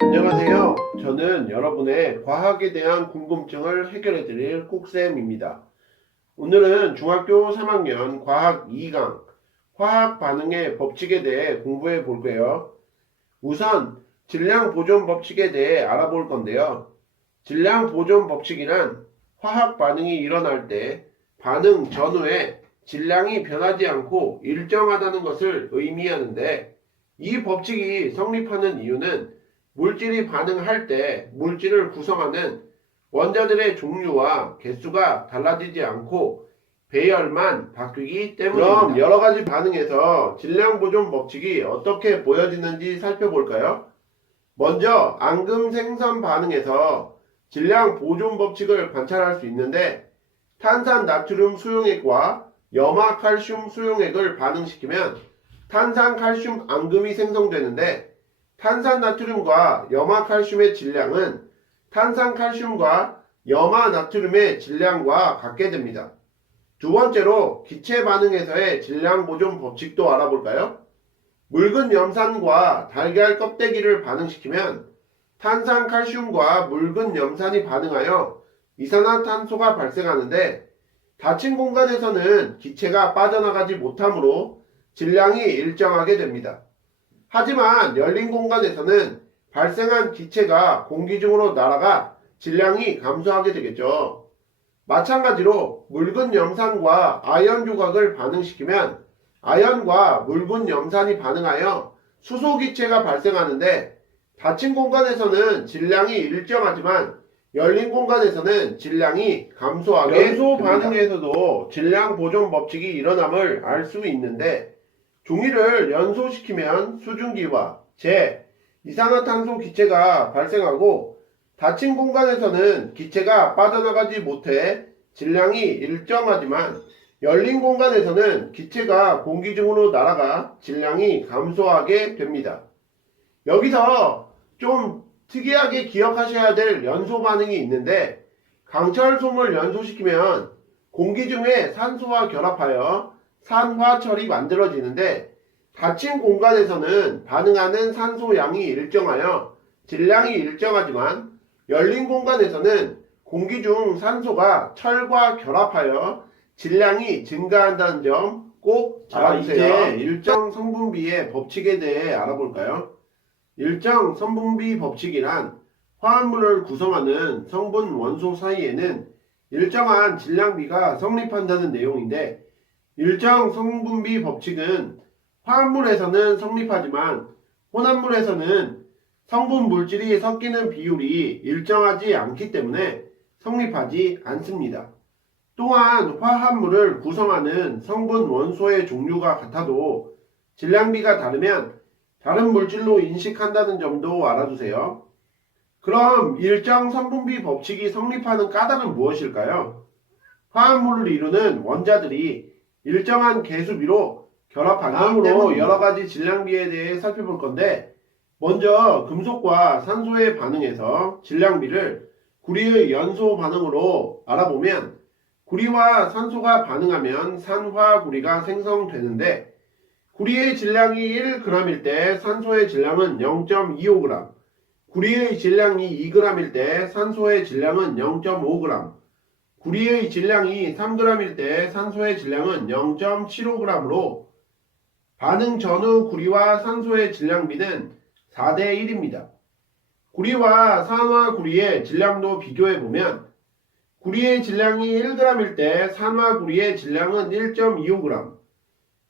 안녕하세요. 저는 여러분의 과학에 대한 궁금증을 해결해 드릴 꾹쌤입니다. 오늘은 중학교 3학년 과학 2강 화학 반응의 법칙에 대해 공부해 볼게요. 우선 질량 보존 법칙에 대해 알아볼 건데요. 질량 보존 법칙이란 화학 반응이 일어날 때 반응 전후에 질량이 변하지 않고 일정하다는 것을 의미하는데, 이 법칙이 성립하는 이유는 물질이 반응할 때 물질을 구성하는 원자들의 종류와 개수가 달라지지 않고 배열만 바뀌기 때문입니다. 그럼 여러 가지 반응에서 질량 보존 법칙이 어떻게 보여지는지 살펴볼까요? 먼저 앙금 생선 반응에서 질량 보존 법칙을 관찰할 수 있는데, 탄산 나트륨 수용액과 염화 칼슘 수용액을 반응시키면 탄산 칼슘 앙금이 생성되는데, 탄산 나트륨과 염화 칼슘의 질량은 탄산 칼슘과 염화 나트륨의 질량과 같게 됩니다. 두 번째로 기체 반응에서의 질량 보존 법칙도 알아볼까요? 묽은 염산과 달걀 껍데기를 반응시키면 탄산 칼슘과 묽은 염산이 반응하여 이산화탄소가 발생하는데, 닫힌 공간에서는 기체가 빠져나가지 못하므로 질량이 일정하게 됩니다. 하지만 열린 공간에서는 발생한 기체가 공기 중으로 날아가 질량이 감소하게 되겠죠. 마찬가지로 묽은 염산과 아연 조각을 반응시키면 아연과 묽은 염산이 반응하여 수소 기체가 발생하는데, 닫힌 공간에서는 질량이 일정하지만 열린 공간에서는 질량이 감소하게 연소 됩니다. 반응에서도 질량 보존 법칙이 일어남을 알 수 있는데, 종이를 연소시키면 수증기와 이산화탄소 기체가 발생하고, 닫힌 공간에서는 기체가 빠져나가지 못해 질량이 일정하지만 열린 공간에서는 기체가 공기 중으로 날아가 질량이 감소하게 됩니다. 여기서 좀 특이하게 기억하셔야 될 연소 반응이 있는데, 강철솜을 연소시키면 공기 중에 산소와 결합하여 산화철이 만들어지는데, 닫힌 공간에서는 반응하는 산소 양이 일정하여 질량이 일정하지만 열린 공간에서는 공기 중 산소가 철과 결합하여 질량이 증가한다는 점 꼭 알아두세요. 이제 일정 성분비의 법칙에 대해 알아볼까요? 일정 성분비 법칙이란 화합물을 구성하는 성분 원소 사이에는 일정한 질량비가 성립한다는 내용인데, 일정 성분비 법칙은 화합물에서는 성립하지만 혼합물에서는 성분 물질이 섞이는 비율이 일정하지 않기 때문에 성립하지 않습니다. 또한 화합물을 구성하는 성분 원소의 종류가 같아도 질량비가 다르면 다른 물질로 인식한다는 점도 알아두세요. 그럼 일정 성분비 법칙이 성립하는 까닭은 무엇일까요? 화합물을 이루는 원자들이 일정한 개수비로 결합하기 때문에 여러 가지 질량비에 대해 살펴볼 건데, 먼저 금속과 산소의 반응에서 질량비를 구리의 연소 반응으로 알아보면, 구리와 산소가 반응하면 산화구리가 생성되는데, 구리의 질량이 1g일 때 산소의 질량은 0.25g, 구리의 질량이 2g일 때 산소의 질량은 0.5g, 구리의 질량이 3g일 때 산소의 질량은 0.75g으로 반응 전후 구리와 산소의 질량비는 4대 1입니다. 구리와 산화구리의 질량도 비교해보면, 구리의 질량이 1g일 때 산화구리의 질량은 1.25g,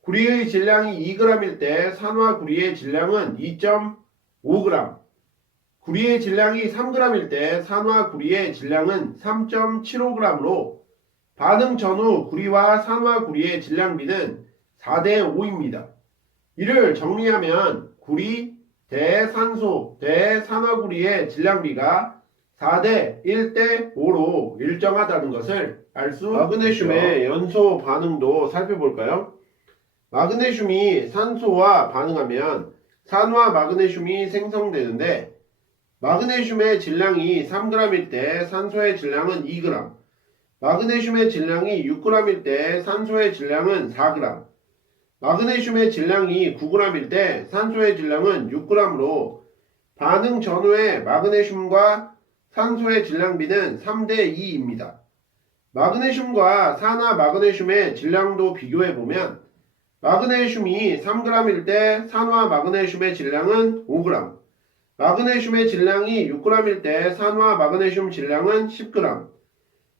구리의 질량이 2g일 때 산화구리의 질량은 2.5g, 구리의 질량이 3g일 때 산화구리의 질량은 3.75g으로 반응 전후 구리와 산화구리의 질량비는 4대 5입니다. 이를 정리하면 구리 대 산소 대 산화구리의 질량비가 4대 1대 5로 일정하다는 것을 알 수 있죠. 마그네슘의 연소 반응도 살펴볼까요? 마그네슘이 산소와 반응하면 산화 마그네슘이 생성되는데, 마그네슘의 질량이 3g일 때 산소의 질량은 2g, 마그네슘의 질량이 6g일 때 산소의 질량은 4g, 마그네슘의 질량이 9g일 때 산소의 질량은 6g으로 반응 전후의 마그네슘과 산소의 질량비는 3대 2입니다. 마그네슘과 산화 마그네슘의 질량도 비교해보면 마그네슘이 3g일 때 산화 마그네슘의 질량은 5g, 마그네슘의 질량이 6g일 때 산화 마그네슘 질량은 10g,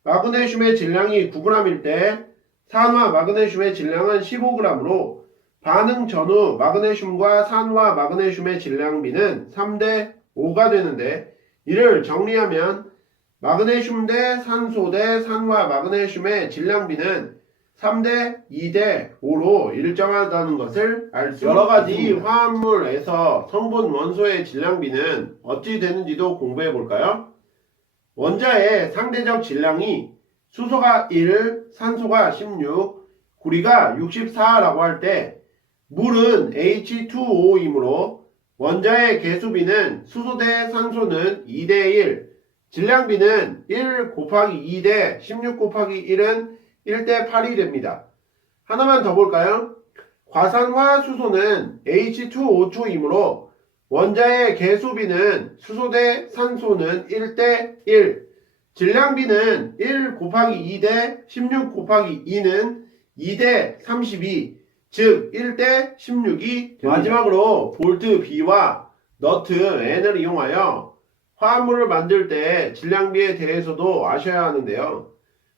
마그네슘의 질량이 9g일 때 산화 마그네슘의 질량은 15g으로 반응 전후 마그네슘과 산화 마그네슘의 질량비는 3대 5가 되는데, 이를 정리하면 마그네슘 대 산소 대 산화 마그네슘의 질량비는 3대 2대 5로 일정하다는 것을 알 수 있습니다. 여러 가지 화합물에서 성분 원소의 질량비는 어찌 되는지도 공부해 볼까요? 원자의 상대적 질량이 수소가 1, 산소가 16, 구리가 64라고 할 때 물은 H2O이므로 원자의 개수비는 수소 대 산소는 2대 1, 질량비는 1 곱하기 2 대 16 곱하기 1은 1대 8이 됩니다. 하나만 더 볼까요? 과산화수소는 H2O2이므로 원자의 개수비는 수소 대 산소는 1대 1, 질량비는 1 곱하기 2 대 16 곱하기 2는 2대 32, 즉 1대 16이 됩니다. 마지막으로 볼트 B와 너트 N을 이용하여 화합물을 만들 때 질량비에 대해서도 아셔야 하는데요.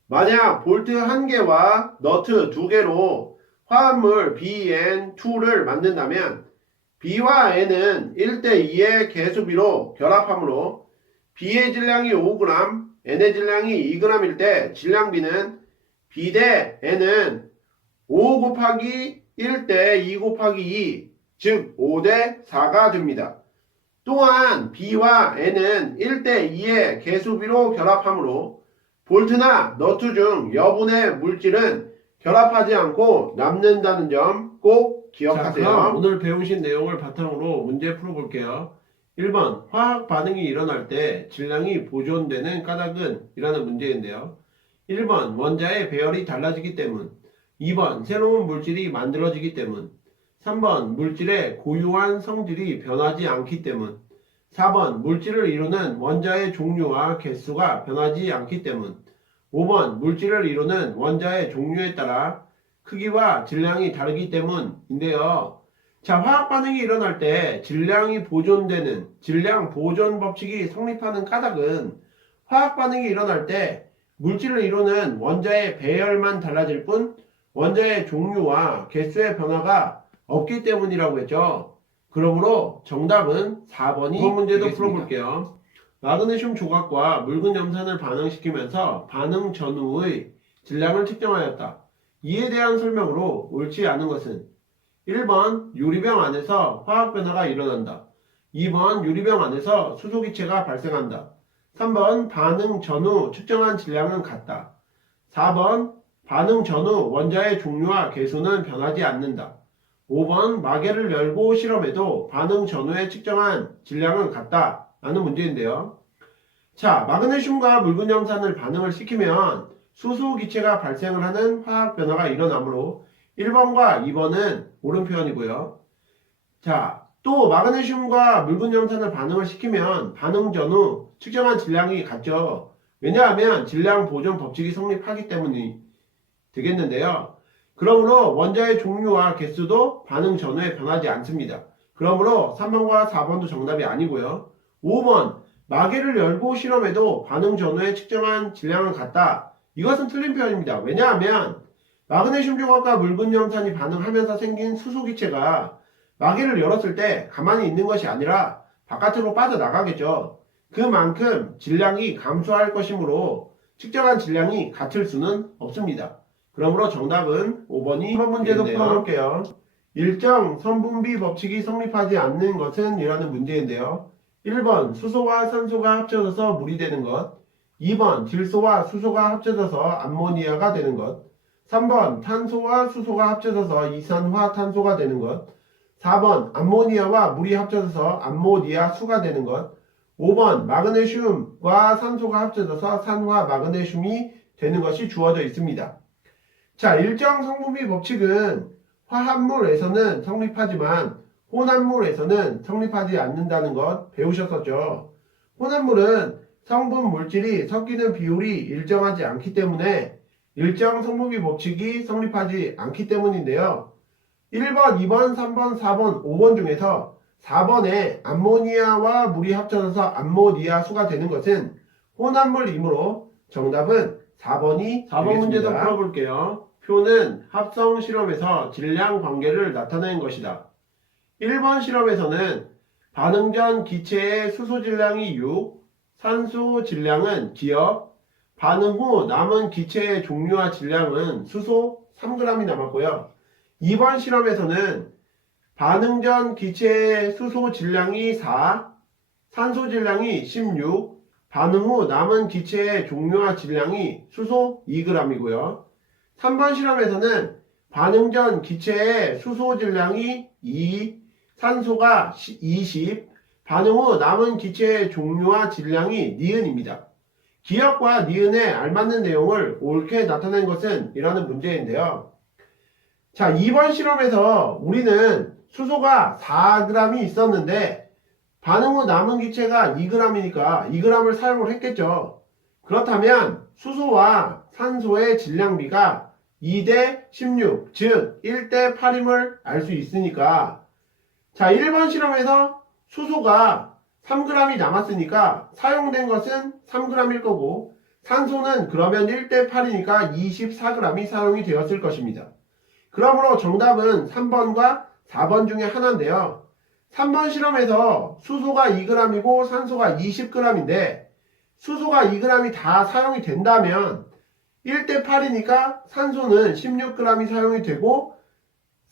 만약 볼트 1개와 너트 2개로 화합물 BN2를 만든다면 B와 N은 1대2의 개수비로 결합하므로 B의 질량이 5g, N의 질량이 2g일 때 질량비는 B 대 N은 5 곱하기 1 대 2 곱하기 2, 즉 5 대 4가 됩니다. 또한 B와 N은 1대 2의 개수비로 결합하므로 볼트나 너트 중 여분의 물질은 결합하지 않고 남는다는 점 꼭 기억하세요. 자, 그럼 오늘 배우신 내용을 바탕으로 문제 풀어볼게요. 1번 화학 반응이 일어날 때 질량이 보존되는 까닭은? 이라는 문제인데요. 1번 원자의 배열이 달라지기 때문, 2번 새로운 물질이 만들어지기 때문, 3번 물질의 고유한 성질이 변하지 않기 때문, 4번 물질을 이루는 원자의 종류와 개수가 변하지 않기 때문, 5번 물질을 이루는 원자의 종류에 따라 크기와 질량이 다르기 때문인데요. 자, 화학 반응이 일어날 때 질량이 보존되는 질량 보존 법칙이 성립하는 까닭은 화학 반응이 일어날 때 물질을 이루는 원자의 배열만 달라질 뿐 원자의 종류와 개수의 변화가 없기 때문이라고 했죠. 그러므로 정답은 4번이 이번 문제도 되겠습니다. 풀어볼게요. 마그네슘 조각과 묽은 염산을 반응시키면서 반응 전후의 질량을 측정하였다. 이에 대한 설명으로 옳지 않은 것은? 1번 유리병 안에서 화학 변화가 일어난다. 2번 유리병 안에서 수소기체가 발생한다. 3번 반응 전후 측정한 질량은 같다. 4번 반응 전후 원자의 종류와 개수는 변하지 않는다. 5번 마개를 열고 실험해도 반응 전후에 측정한 질량은 같다 라는 문제인데요. 자, 마그네슘과 묽은 염산을 반응을 시키면 수소기체가 발생을 하는 화학 변화가 일어나므로 1번과 2번은 옳은 표현이고요. 자, 또 마그네슘과 묽은 염산을 반응을 시키면 반응 전후 측정한 질량이 같죠. 왜냐하면 질량 보존 법칙이 성립하기 때문이 되겠는데요. 그러므로 원자의 종류와 개수도 반응 전후에 변하지 않습니다. 그러므로 3번과 4번도 정답이 아니고요. 5번 마개를 열고 실험해도 반응 전후에 측정한 질량은 같다. 이것은 틀린 표현입니다. 왜냐하면 마그네슘 조각과 묽은 염산이 반응하면서 생긴 수소기체가 마개를 열었을 때 가만히 있는 것이 아니라 바깥으로 빠져나가겠죠. 그만큼 질량이 감소할 것이므로 측정한 질량이 같을 수는 없습니다. 그러므로 정답은 5번이 1번 문제도 풀어볼게요. 일정 선분비 법칙이 성립하지 않는 것은? 이라는 문제인데요. 1번 수소와 산소가 합쳐져서 물이 되는 것, 2번 질소와 수소가 합쳐져서 암모니아가 되는 것, 3번 탄소와 수소가 합쳐져서 이산화탄소가 되는 것, 4번 암모니아와 물이 합쳐져서 암모니아수가 되는 것, 5번 마그네슘과 산소가 합쳐져서 산화 마그네슘이 되는 것이 주어져 있습니다. 자, 일정 성분비 법칙은 화합물에서는 성립하지만 혼합물에서는 성립하지 않는다는 것 배우셨었죠. 혼합물은 성분 물질이 섞이는 비율이 일정하지 않기 때문에 일정 성분비 법칙이 성립하지 않기 때문인데요. 1번, 2번, 3번, 4번, 5번 중에서 4번에 암모니아와 물이 합쳐져서 암모니아 수가 되는 것은 혼합물이므로 정답은 4번이 4번 문제도 풀어볼게요. 표는 합성 실험에서 질량 관계를 나타낸 것이다. 1번 실험에서는 반응 전 기체의 수소 질량이 6, 산소 질량은 기억, 반응 후 남은 기체의 종류와 질량은 수소 3g이 남았고요. 2번 실험에서는 반응 전 기체의 수소 질량이 4, 산소 질량이 16, 반응 후 남은 기체의 종류와 질량이 수소 2g이고요. 3번 실험에서는 반응 전 기체의 수소 질량이 2, 산소가 20, 반응 후 남은 기체의 종류와 질량이 니은입니다. 기억과 니은에 알맞는 내용을 옳게 나타낸 것은 이라는 문제인데요. 자, 2번 실험에서 우리는 수소가 4g이 있었는데 반응 후 남은 기체가 2g이니까 2g을 사용을 했겠죠. 그렇다면 수소와 산소의 질량비가 2대 16, 즉 1대 8임을 알 수 있으니까 자, 1번 실험에서 수소가 3g이 남았으니까 사용된 것은 3g일 거고 산소는 그러면 1대 8이니까 24g이 사용이 되었을 것입니다. 그러므로 정답은 3번과 4번 중에 하나인데요. 3번 실험에서 수소가 2g이고 산소가 20g인데 수소가 2g이 다 사용이 된다면 1대 8이니까 산소는 16g이 사용이 되고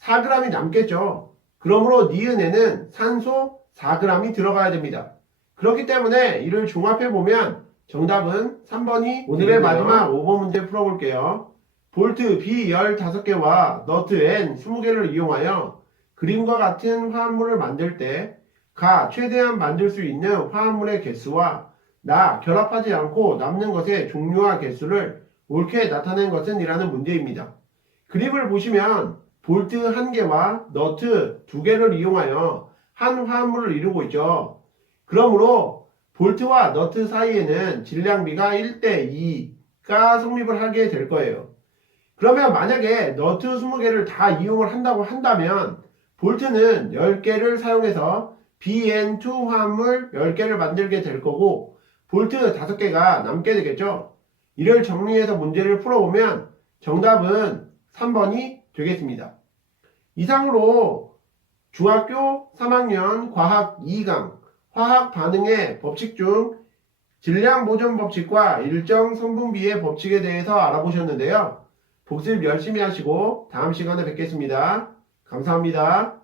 4g이 남겠죠. 그러므로 니은에는 산소 4g이 들어가야 됩니다. 그렇기 때문에 이를 종합해보면 정답은 3번이 오늘의 마지막 5번 문제 풀어볼게요. 볼트 B 15개와 너트 N 20개를 이용하여 그림과 같은 화합물을 만들 때 가 최대한 만들 수 있는 화합물의 개수와 나 결합하지 않고 남는 것의 종류와 개수를 옳게 나타낸 것은 이라는 문제입니다. 그림을 보시면 볼트 1개와 너트 2개를 이용하여 한 화합물을 이루고 있죠. 그러므로 볼트와 너트 사이에는 질량비가 1대2가 성립을 하게 될 거예요. 그러면 만약에 너트 20개를 다 이용을 한다고 한다면 볼트는 10개를 사용해서 BN2 화합물 10개를 만들게 될 거고 볼트 5개가 남게 되겠죠. 이를 정리해서 문제를 풀어보면 정답은 3번이 되겠습니다. 이상으로 중학교 3학년 과학 2강 화학 반응의 법칙 중 질량 보존 법칙과 일정 성분비의 법칙에 대해서 알아보셨는데요. 복습 열심히 하시고 다음 시간에 뵙겠습니다. 감사합니다.